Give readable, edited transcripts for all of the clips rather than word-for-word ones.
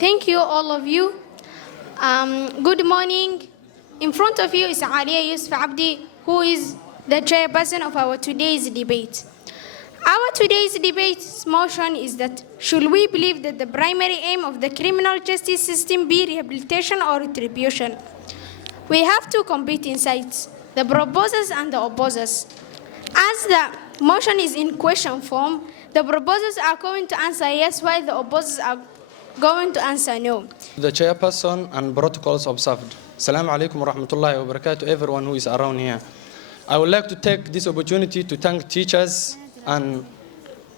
Thank you, all of you. Good morning. In front of you is Aliya Yusuf Abdi, who is the chairperson of our today's debate. Our today's debate motion is that should we believe that the primary aim of the criminal justice system be rehabilitation or retribution? We have two competing sides, the proposers and the opposers. As the motion is in question form, the proposers are going to answer yes, while the opposers are going to answer no. The chairperson and protocols observed. Assalamu alaikum wa rahmatullahi wa barakatuh, everyone who is around here. I would like to take this opportunity to thank teachers and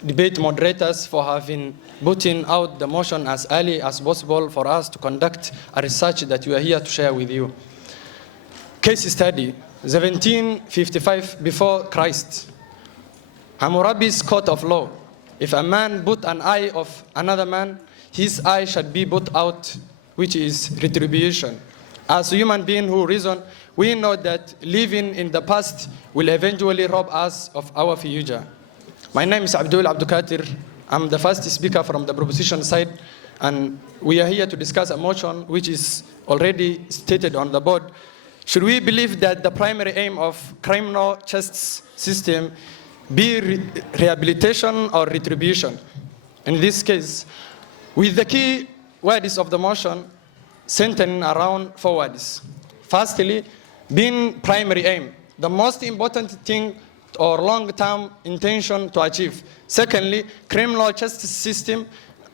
debate moderators for having putting out the motion as early as possible for us to conduct a research that we are here to share with you. Case study, 1755 before Christ. Hammurabi's court of law. If a man put an eye of another man, his eye should be put out, which is retribution. As a human being who reason, we know that living in the past will eventually rob us of our future. My name is Abdul Abdukatir. I'm the first speaker from the proposition side, and we are here to discuss a motion which is already stated on the board. Should we believe that the primary aim of criminal justice system be rehabilitation or retribution? In this case, with the key words of the motion centering around 4 words. Firstly, being primary aim, the most important thing or long-term intention to achieve. Secondly, criminal justice system,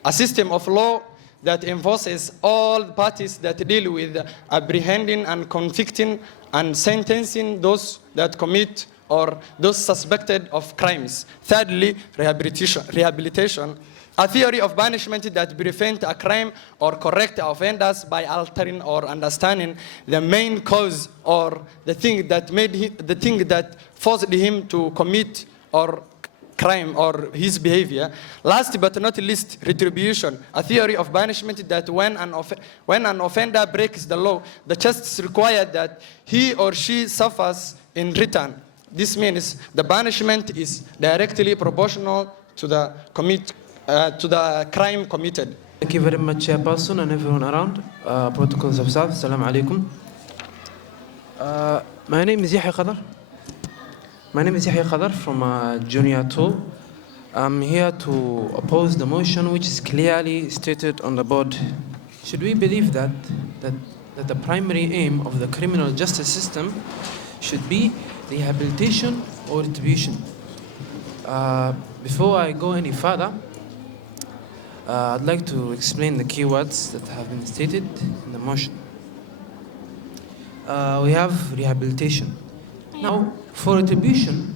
a system of law that enforces all parties that deal with apprehending and convicting and sentencing those that commit or those suspected of crimes. Thirdly, rehabilitation, a theory of punishment that prevents a crime or correct offenders by altering or understanding the main cause or the thing that forced him to commit or crime or his behavior. Last but not least, retribution, a theory of punishment that when an offender breaks the law, the justice requires that he or she suffers in return. This means the punishment is directly proportional to the crime committed. Thank you very much, Chairperson, and everyone around. Protocols observed. Assalamu alaikum. My name is Yahya Qadar from Junior 2. I'm here to oppose the motion which is clearly stated on the board. Should we believe that the primary aim of the criminal justice system should be rehabilitation or retribution? Before I go any further, I'd like to explain the keywords that have been stated in the motion. We have rehabilitation. Now, for retribution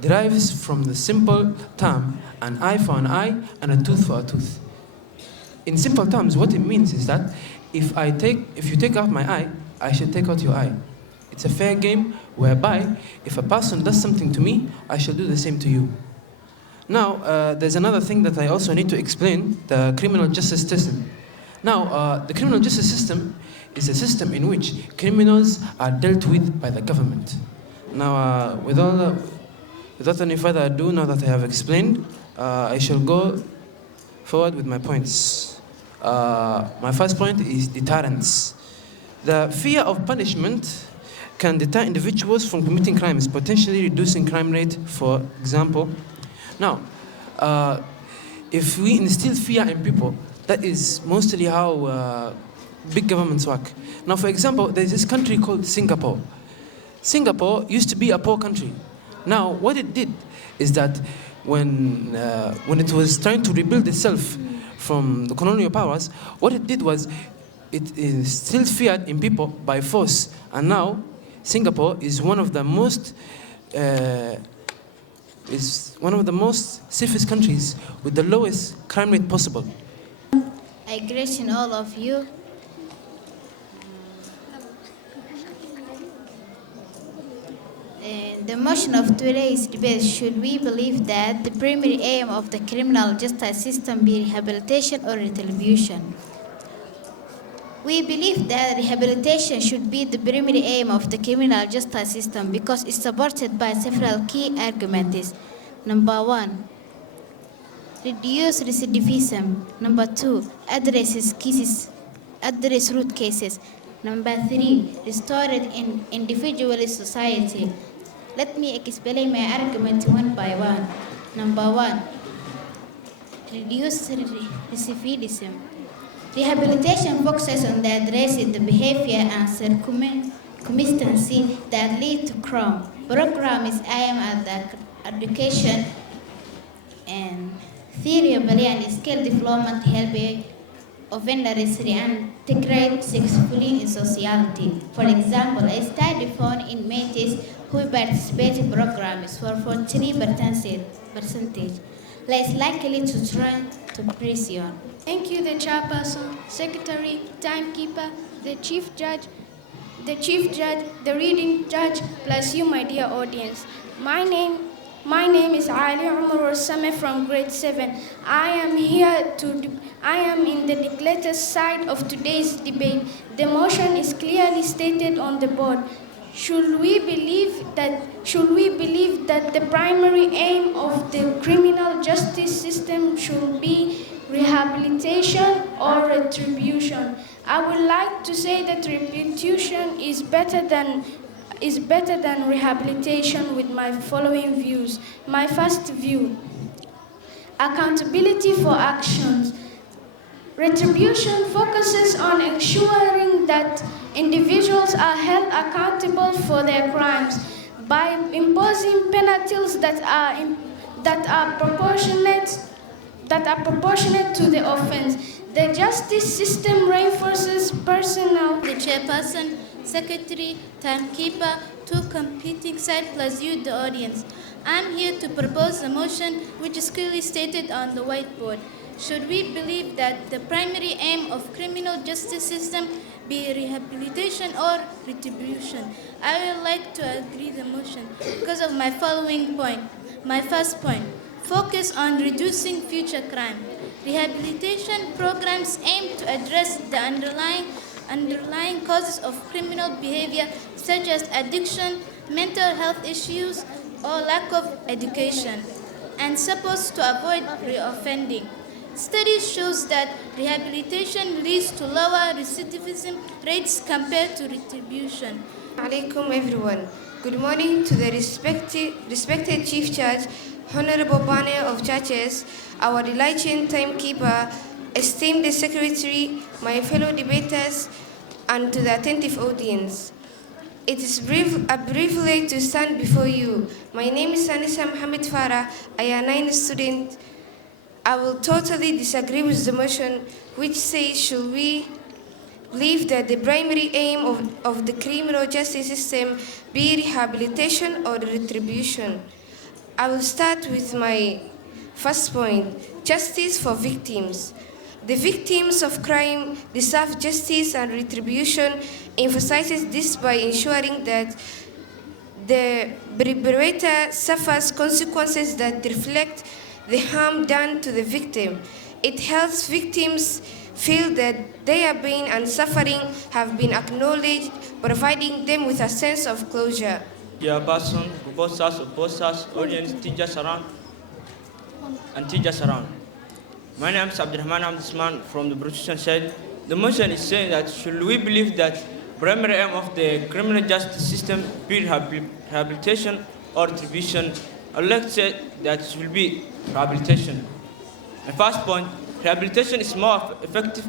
derives from the simple term, an eye for an eye and a tooth for a tooth. In simple terms, what it means is that if you take out my eye, I should take out your eye. It's a fair game whereby if a person does something to me, I shall do the same to you. Now, there's another thing that I also need to explain, the criminal justice system. Now, the criminal justice system is a system in which criminals are dealt with by the government. Now, without any further ado, now that I have explained, I shall go forward with my points. My first point is deterrence. The fear of punishment can deter individuals from committing crimes, potentially reducing crime rate, for example. Now, if we instill fear in people, that is mostly how big governments work. Now, for example, there's this country called Singapore. Singapore used to be a poor country. Now, what it did is that when it was trying to rebuild itself from the colonial powers, what it did was it instilled fear in people by force. And now, Singapore is one of the most safest countries with the lowest crime rate possible. I greet all of you. The motion of today's debate, should we believe that the primary aim of the criminal justice system be rehabilitation or retribution? We believe that rehabilitation should be the primary aim of the criminal justice system because it's supported by several key arguments. Number one, Reduce recidivism. Number 2, address root cases. Number 3, restore individual society. Let me explain my argument one by one. Number 1, reduce recidivism. Rehabilitation focuses on addressing the behavior and circumstances that lead to crime. Program is aimed at the education and theory and skill development helping offenders reintegrate successfully in society. For example, a study found inmates who participate in programs for 43% less likely to return to prison. Thank you, the chairperson, secretary, timekeeper, the chief judge, the reading judge, plus you, my dear audience. My name is Ali Umar Same from grade 7. I am in the neglected side of today's debate. The motion is clearly stated on the board. Should we believe that the primary aim of the criminal justice system should be rehabilitation or retribution? I would like to say that retribution is better than rehabilitation with my following views. My first view: accountability for actions. Retribution focuses on ensuring that individuals are held accountable for their crimes by imposing penalties that are proportionate to the offense. The justice system reinforces personnel. The chairperson, secretary, timekeeper, 2 competing sides plus you, the audience. I'm here to propose a motion which is clearly stated on the whiteboard. Should we believe that the primary aim of criminal justice system be rehabilitation or retribution? I would like to agree the motion because of my following point. My first point: focus on reducing future crime. Rehabilitation programs aim to address the underlying causes of criminal behavior such as addiction, mental health issues, or lack of education, and supposed to avoid reoffending. Studies shows that rehabilitation leads to lower recidivism rates compared to retribution. Alaikum everyone. Good morning to the respected Chief Judge, Honorable Panel of Judges, our delighted timekeeper, esteemed Secretary, my fellow debaters, and to the attentive audience. It is a privilege to stand before you. My name is Anissa Mohamed Farah. I am a 9th student. I will totally disagree with the motion which says, should we believe that the primary aim of the criminal justice system be rehabilitation or retribution? I will start with my first point: justice for victims. The victims of crime deserve justice, and retribution emphasizes this by ensuring that the perpetrator suffers consequences that reflect the harm done to the victim. It helps victims feel that their pain and suffering have been acknowledged, providing them with a sense of closure. Chairperson, proposers, opposers, audience, teachers around. My name is Abdurrahman Abdusman from the Retribution side. The motion is saying that should we believe that primary aim of the criminal justice system be rehabilitation or retribution? I would like to say that it will be rehabilitation. The first point: rehabilitation is more effective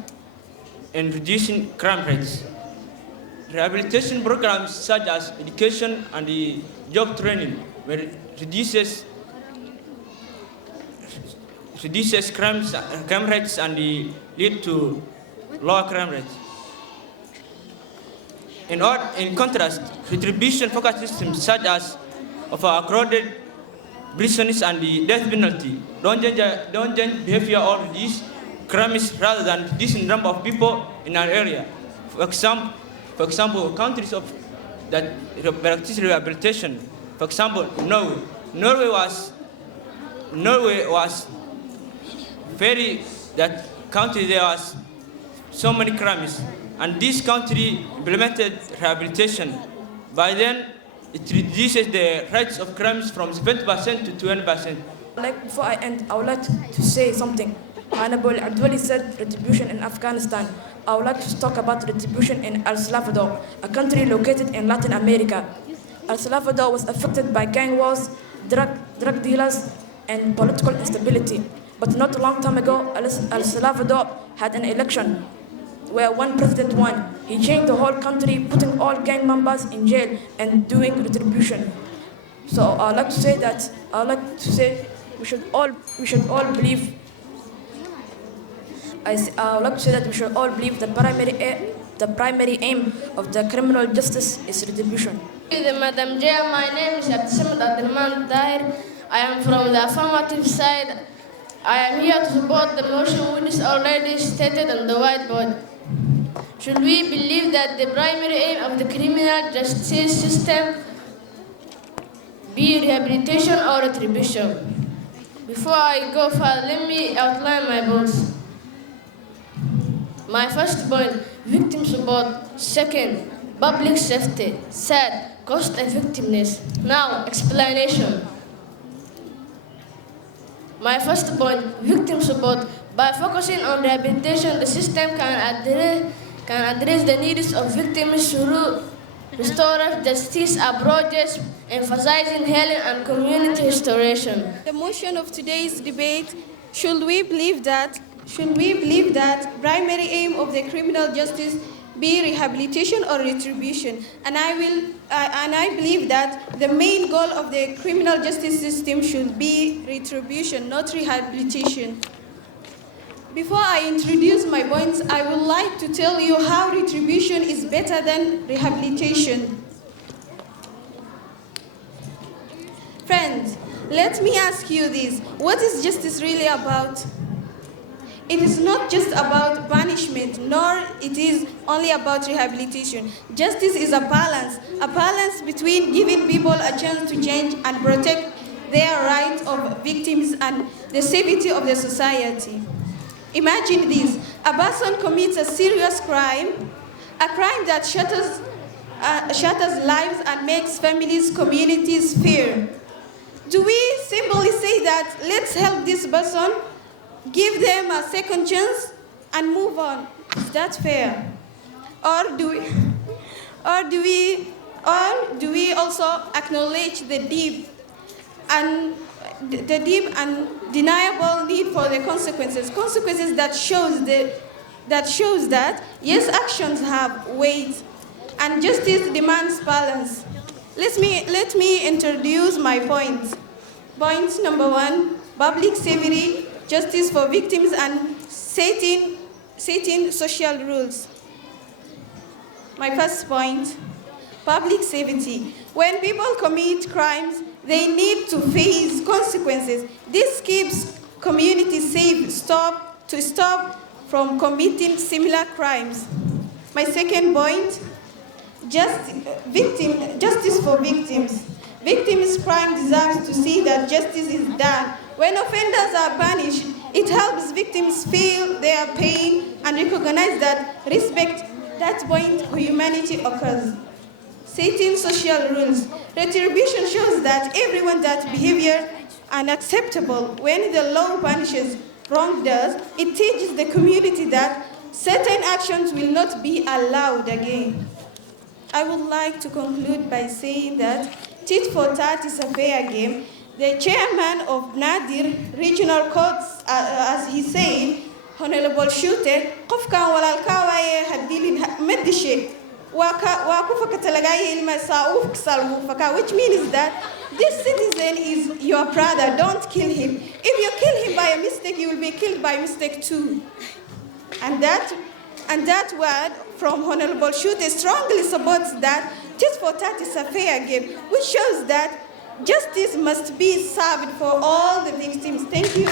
in reducing crime rates. Rehabilitation programs such as education and the job training where it reduces crime rates and lead to lower crime rates. In contrast, retribution focused systems such as overcrowded prisons and the death penalty don't change behavior or reduce crimes rather than reducing the number of people in an area. For example, countries that practice rehabilitation. For example, Norway was very that country there was so many crimes, and this country implemented rehabilitation. By then, it reduces the rates of crimes from 70% to 20%. Before I end, I would like to say something. Honorable Abdullah said retribution in Afghanistan. I would like to talk about retribution in El Salvador, a country located in Latin America. El Salvador was affected by gang wars, drug dealers, and political instability. But not a long time ago, El Salvador had an election where one president won. He changed the whole country, putting all gang members in jail and doing retribution. So I'd like to say we should all believe. I would like to say that we should all believe the primary aim of the criminal justice is retribution. Madam Chair, my name is Justicesystembe Abdulrahman Tahir. I am from the affirmative side. I am here to support the motion which is already stated on the whiteboard. Should we believe that the primary aim of the criminal justice system be rehabilitation or retribution? Before I go further, let me outline my points. My first point, victim support. Second, public safety. Third, cost effectiveness. Now, explanation. My first point, victim support. By focusing on rehabilitation, the system can address the needs of victims through restorative justice approaches, emphasizing healing and community restoration. The motion of today's debate, should we believe that primary aim of the criminal justice be rehabilitation or retribution? And I believe that the main goal of the criminal justice system should be retribution, not rehabilitation. Before I introduce my points, I would like to tell you how retribution is better than rehabilitation. Friends, let me ask you this. What is justice really about? It is not just about punishment, nor it is only about rehabilitation. Justice is a balance between giving people a chance to change and protect their rights of victims and the safety of the society. Imagine this: a person commits a serious crime, a crime that shatters lives and makes families, communities fear. Do we simply say that, let's help this person, give them a second chance, and move on? Is that fair? Or do we also acknowledge the deep and deniable need for the consequences that shows that yes, actions have weight and justice demands balance? Let me introduce my points. Point number 1, public safety, justice for victims, and setting social rules. My first point, public safety. When people commit crimes, they need to face consequences. This keeps communities safe, stop from committing similar crimes. My second point, justice for victims. Victims' crime deserves to see that justice is done. When offenders are punished, it helps victims feel their pain and recognize that respect that point where humanity occurs. Setting social rules. Retribution shows that everyone that behavior unacceptable. When the law punishes wrongdoers, it teaches the community that certain actions will not be allowed again. I would like to conclude by saying that tit for tat is a fair game. The chairman of Nadir Regional Courts, as he said, Honorable Shouldwe, qofkan walaalka waaye hadilin madishe which means that this citizen is your brother. Don't kill him. If you kill him by a mistake, you will be killed by mistake too. And that word from Honorable Shouldwe strongly supports that tit for tat is a fair game, which shows that justice must be served for all the victims. Thank you.